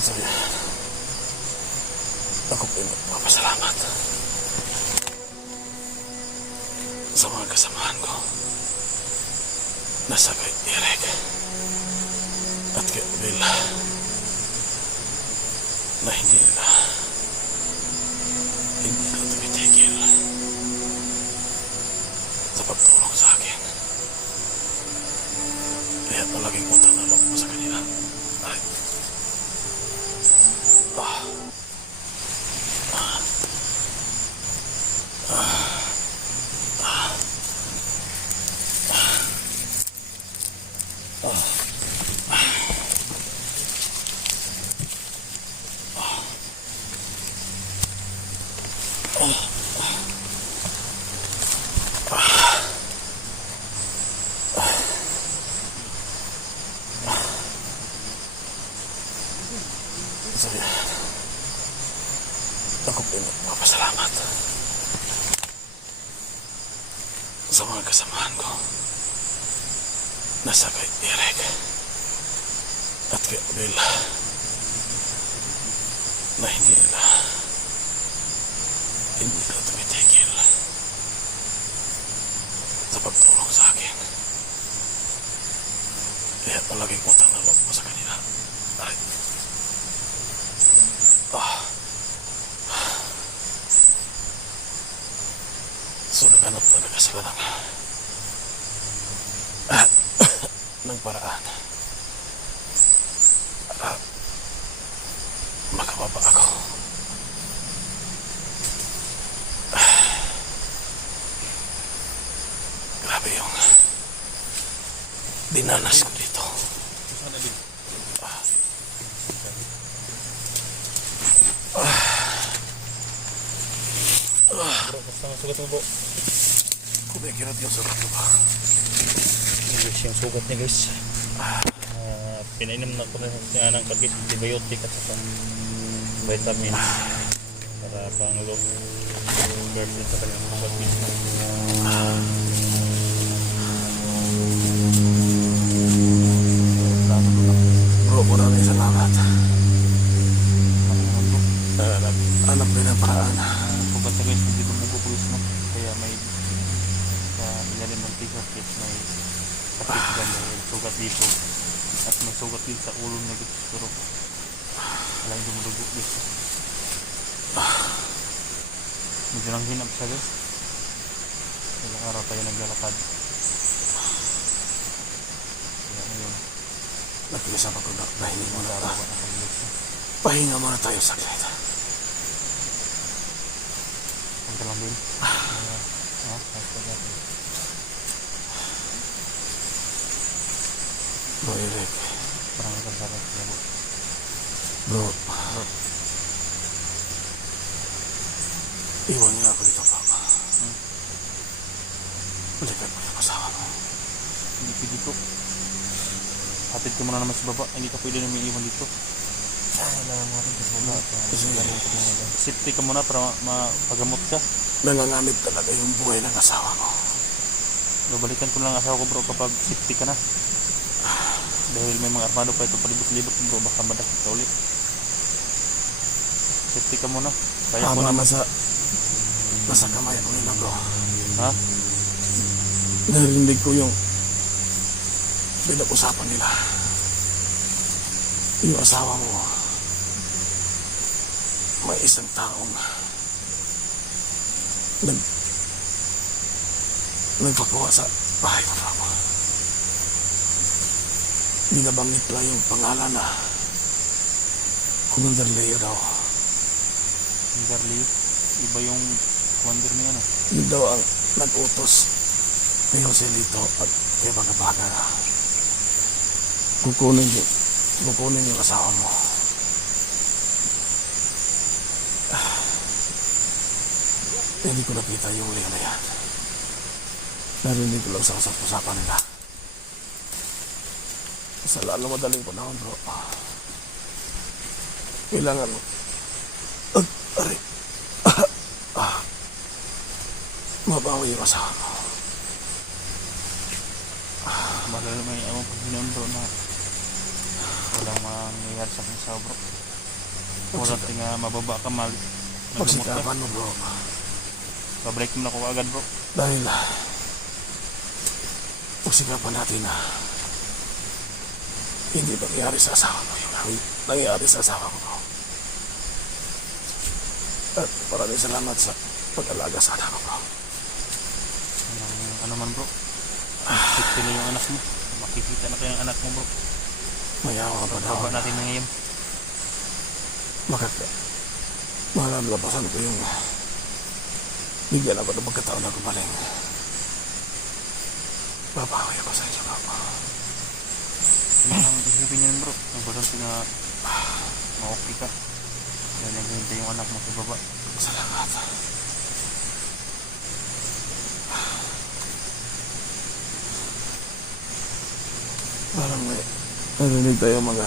So yan, ako po yung magpapasalamat sa mga kasamahan ko nasa kay Eric at kay Bella na hindi nila tumitigil sa pagtulong sa akin. Kaya palaging utang na loob ko sa kanila. Ay. Ah. So yan, ako po yung magpapasalamat sa mga kasamahan ko nasa kay Eric at kay Bella na hindi nila tumitigil sa pagtulong sa akin. Kaya palaging utang na loob ko sa kanila. Ay. So naghanap talaga sila ng paraan para makababa ako. Grabe yung dinanas ko dito. Sugat mo po. Kumikirat yung sugat ko ba? Guys, yung sugat niya guys. Pinainom na ko na siya ng kagis, antibiotic at saka vitamins para pang-low burden sa kanyang sugat mismo. Bro, maraming salamat. Anak ko ng paraan. Sugat niya guys, hindi tumugo po guys, no? Kaya may sa ilalim ng t-shirt guys, may kapit dyan dahil sugat dito at may sugat din sa ulo niya guys, pero wala yung dumudugo guys. Medyo nang hinap siya guys, ilang araw tayo naglalakad, kaya ngayon Nagkisa pa ko na pahinga muna naglalakad ta. na kami guys. Pahinga muna tayo saglit. Huwag ka lang din. Bro, Eric. Parang nagkasarap siya po. Bro. Iwan niya ako dito, Papa. Balikan mo yung asawa mo. Hindi pwede po. Hatid ka muna naman sa baba. Hindi ka pwede na may iwan dito. Kailangan mo rin sa baba. Safety ka muna para mapagamot ka. Nanganganib talaga yung buhay ng asawa ko. Babalikan ko lang ang asawa ko bro kapag safety ka na. Dahil may mga armado pa ito palibot-libot bro. Baka madakit ka ulit. Safety ka muna. Kaya ko naman. Nasa kamay ako nila, bro. Ha? Narinig ko yung pinag-usapan nila. Yung asawa mo, may isang taong nagpakuha sa bahay ko, bro. Binabanggit lang yung pangalan na Commander Leo daw. Garly, iba yung commander niya no? Yun daw ang nag-utos ni Joselito at kay Bagabaga na kukunin yung asawa mo. Hindi ko nakita yung Leo na yan. Narinig ko lang sa usap-usapan nila. Sa lalo madaling panahon, bro. Kailangan mo. Mabawi yung asawa mo. Malala may among Panginoon bro na walang mangyayari sa aking asawa bro. Murag nga mababa ka mal. Nagamot ka. Pagsikapan mo bro. Babalik mo na ko agad bro. Dahil pagsikapan natin na hindi nangyari sa asawa mo yung nangyari sa asawa ko bro. At maraming salamat sa pag-alaga sa anak ko bro. Ano man bro. Pagkita na yung anak mo. Makikita na kayong anak mo bro. Mayawa pa Baba na natin na ngayon. malalabasan ko yung bigyan ako ng pagkataon na gumaling. Babawi ako sa inyo papa. Ano ang isipin yun bro? Importante nga ma-okay ka. Dahil naghihintay yung anak mo sa baba. Salamat. Parang may narinig tayo mga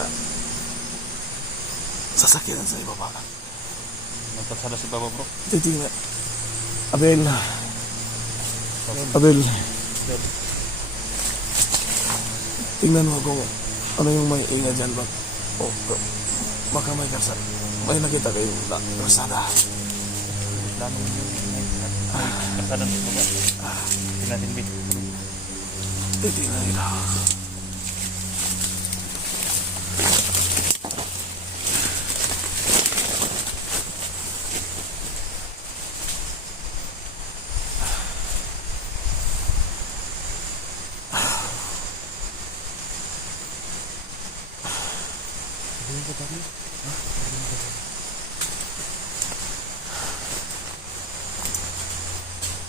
sasakyan sa ibaba. Nagkasala si baba bro. Titingnan. Abel. Abel. Tingnan mo kung ano yung may inga dyan ba. O baka may kasal. May nakita kayong kasada. Plano mo yung ingay. Kasalan sa baba. Hindi natin bit. Titingnan nila.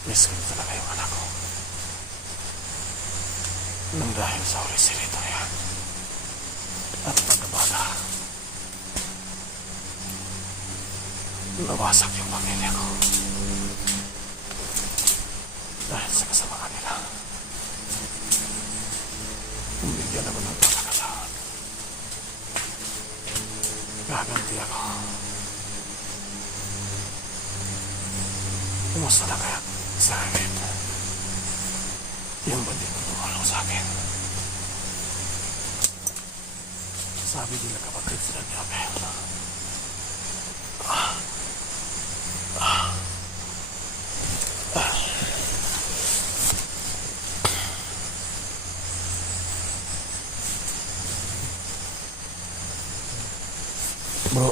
Miss ko talaga yung anak ko. Nang dahil sa uli silito yan. At pagkabata. Nawasak yung pamilya ko. Dahil sa kasamaan nila. Bigyan ako ng pagkakataon. Gaganti ako. Kumusta na kaya sa akin? Yung ba di mo tumulong sa akin? Sabi nila kapatid sila ni Abel. Bro,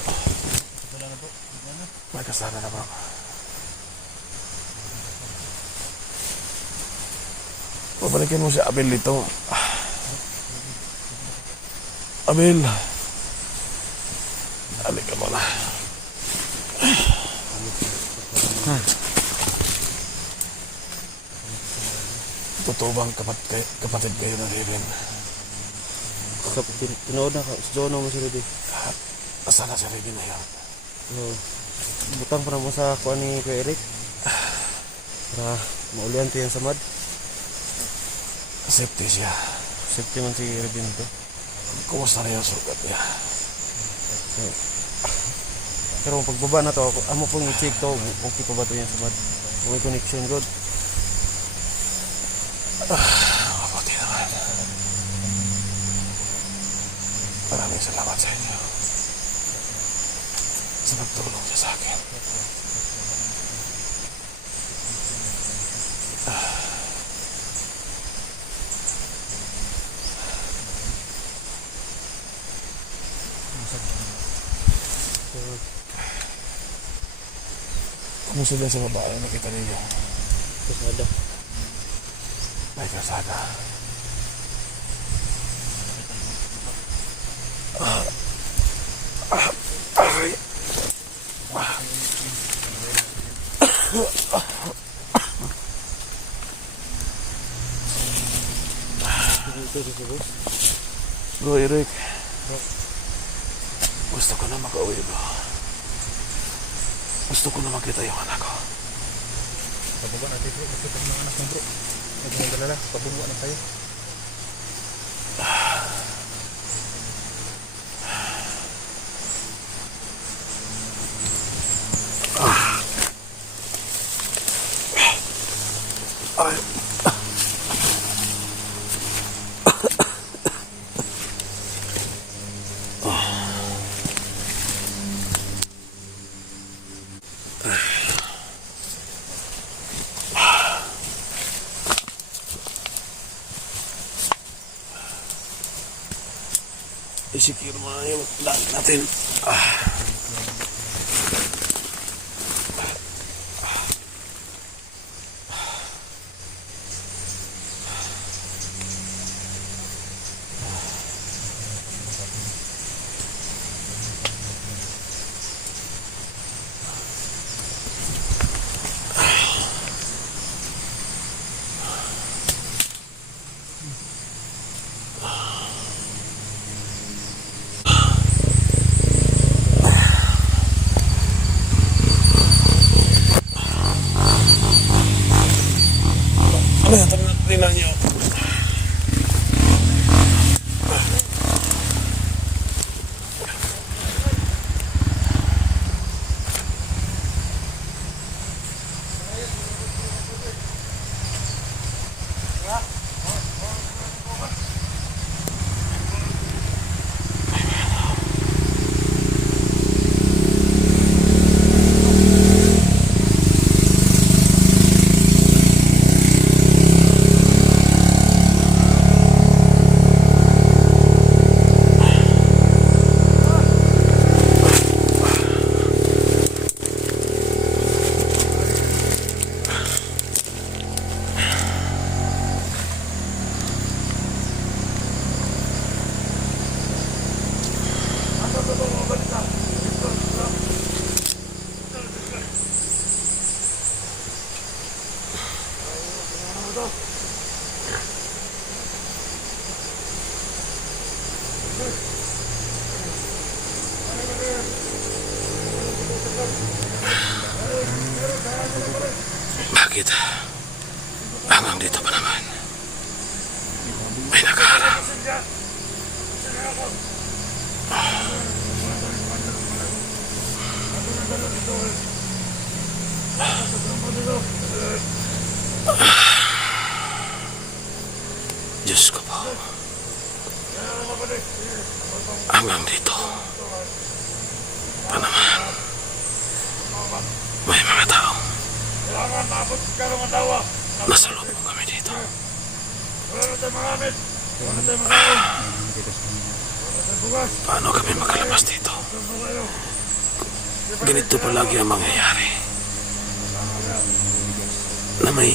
may kasama na bro. Pabalikin mo si Abel dito. Abel. Halika mo na. Totoo bang kapatid kayo ng Raven? Tinood na ka, sa mo si Rudy. Asa na si Raven na yun? Butang pa naman sa kuha ni Kuya Eric. Para maulian to yan sa mad. Safety siya. Safety man si Rudy nito. Kumusta na yung sugat niya? Pero pagbaba na to, amo pong i-check to, okay pa ba to yan sa mad? Kung may connection good. Mabuti naman. Maraming salamat sa inyo. Sa nagtulong niya sa akin. Kumusta din sa babae na nakita ninyo? Kasada. May kasada. Ay. Bro, Eric. Gusto ko na makauwi, bro. Gusto ko na makita yung anak ko. Pababa natin bro. Makita mo ng anak mo bro. Huwag mong galala. Pababa na tayo. Ay. i-secure mo na yung daan natin. Ano yan? Tingnan nyo. Bakit? Hanggang dito pa naman. May nakaharap. Diyos ko po. Hanggang dito pa naman. May mga tao. Nasalubong kami dito. Paano kami makalabas dito? Ganito palagi ang mangyayari. Na may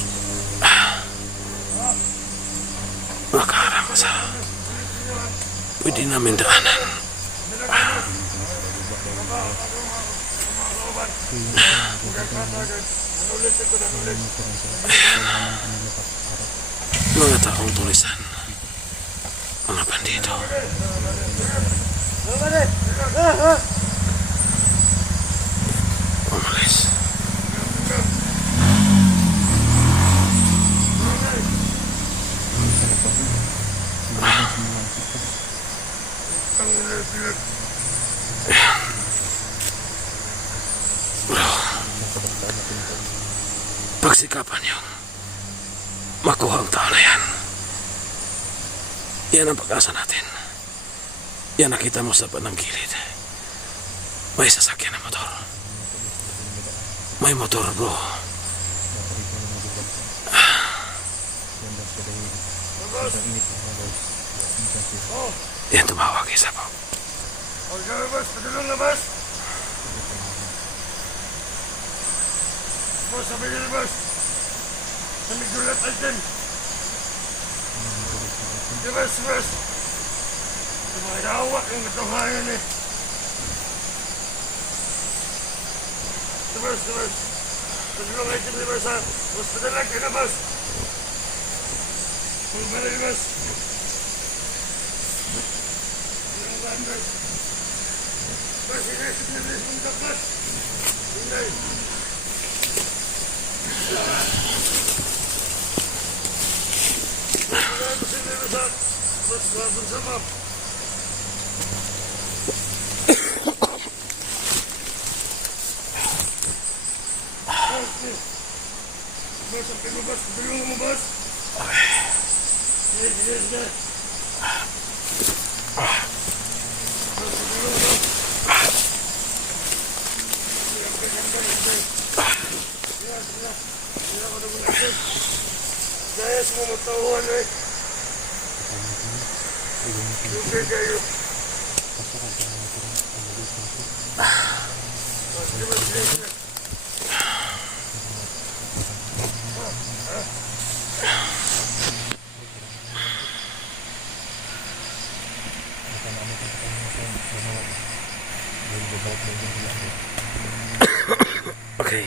makaharang sa pwede namin daanan. Mga taong tulisan, mga bandido. Umalis. Bro, pagsikapan niyo makuha ang tao na yan. Yan ang pag-asa natin. Yan nakita mo sa pananggilid. May sasakyan na motor. May motor, bro. Yan tumawag isa po. Labas, padulong labas. Boss, sabi niyo labas. Namigulat natin. Labas, labas. Tumayawak ang katuhayan eh. Labas, labas. Padulong natin labas ha. Boss, padalag kayo labas. Pulbala labas. Mas, ini sebenarnya mendapat. Ini. Bersama. Bos, sampai bebas, belum bos. Oke. Saya semua mau tahu nih. Juga kayu. Okay.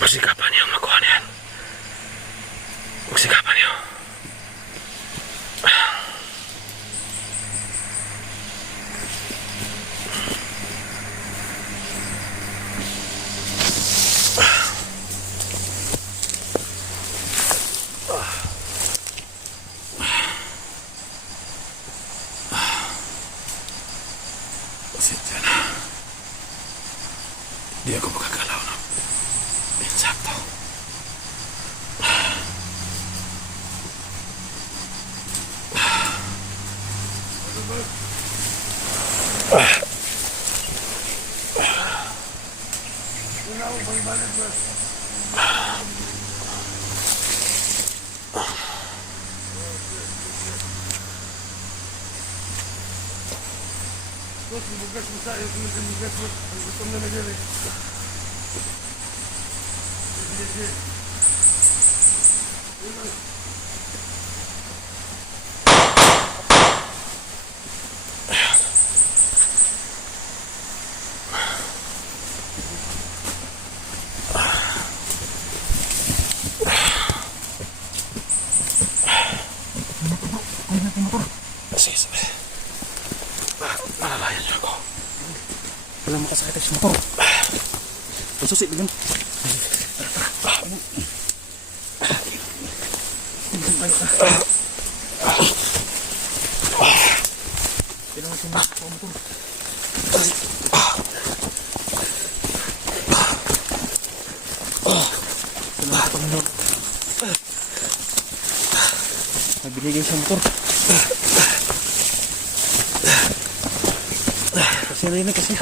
Pagsikapan niyo makuha niyan. Pagsikapan niyo. Pasensya na. Di ako makagalaw na. Insakto. Terus bukas bisa ya, bukas gutom na nagyari. Sige. Sige, sige. Malalayan niyo ako. Wala makasakit sa motor. Pasusi, bilang. Nabiligay sa motor. Kasi rin kasi.